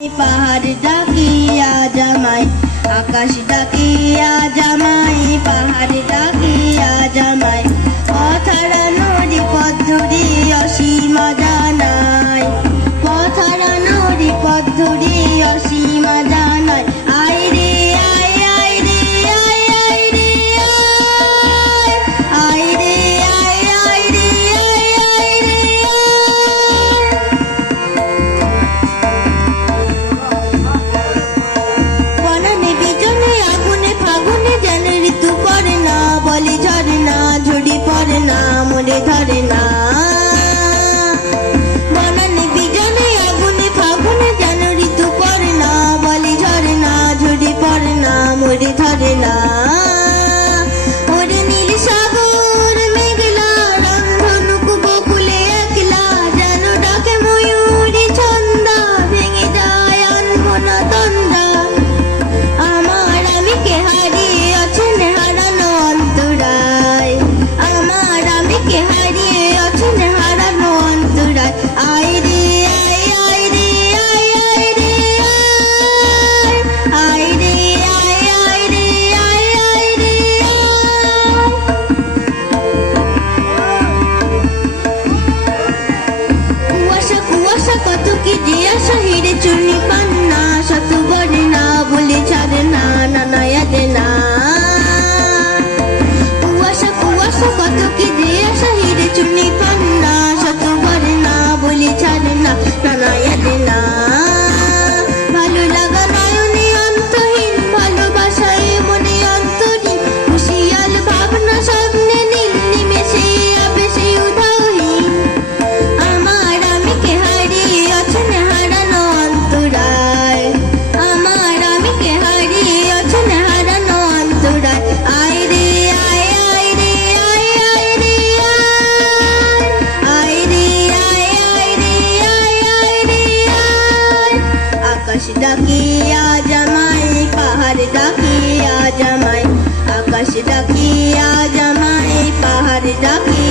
পাহাড় ডাকিয়া জামাই, আকাশ ডাকিয়া জামাই, পাহাড় ডাকিয়া জামাই, পথহারা নদী পথ ধরি অসীমা জানাই, পথহারা নদী পথ ধরি অসীমা জানাই। আয় রে আয়, আয় রে আয়, আয় রে আয়, আয় রে আয়, আয় রে আয়, আয় রে বনানে বিজনে আগুনে ফাগুনে যেন ঋতু পড়ে না, বলে ঝরে না, ঝুড়ি পড়ে না, মরে ধরে না। বনানে বিজনে আগুনে ফাগুনে যেন ঋতু পড়ে না, বলে ঝরে না, ঝুড়ি পড়ে না, মরে ধরে না। ওরে নীল সাগর মেঘলা রংধনুক বকুলে একলা, যেন ডাকে ময়ূরী ছন্দা, ভেঙে যায় আনমনা তন্দা। আমার আমিকে হারিয়ে অছেন হারানো অন্তরায়, আমার আমিকে হারিয়ে অছেন হারানো অন্তরায়। আয় রে আয়, আয় রে আয়, আয় রে আয়, আয় রে আয়, আয় রে আয়, আয় রে কুয়াশা কুয়াশা কত কি যে আশা, হিরে চুনি পান্না শত বলে না, বলে ছাড়ে না, নানায়া দে না। কুয়াশা কুয়াশা কত কি যে আশা, হিরে চুনি পান্না শত বলে না, বলে ছাড়ে না, নানায়া দে না। ভালো লাগা নয়নে অন্তহীন, ভালোবাসায় মনে অন্তরীণ, হুঁশিয়াল ভাবনা স্বপ্নে নীল নিমেষে আবেশে উধাওহীন। আমার আমিকে হারিয়ে অছেন হারানো অন্তরায়, আমার আমিকে হারিয়ে অছেন হারানো অন্তরায়। আয় রে আয়, আয় রে আয়, আয় রে আয়, আয় রে আয়, আয় রে আয়, আয় রে আয়। আকাশ ডাকিয়া জামাই, পাহাড় ডাকিয়া জামাই, আকাশ ডাকিয়া জামাই, পাহাড় ডাকিয়া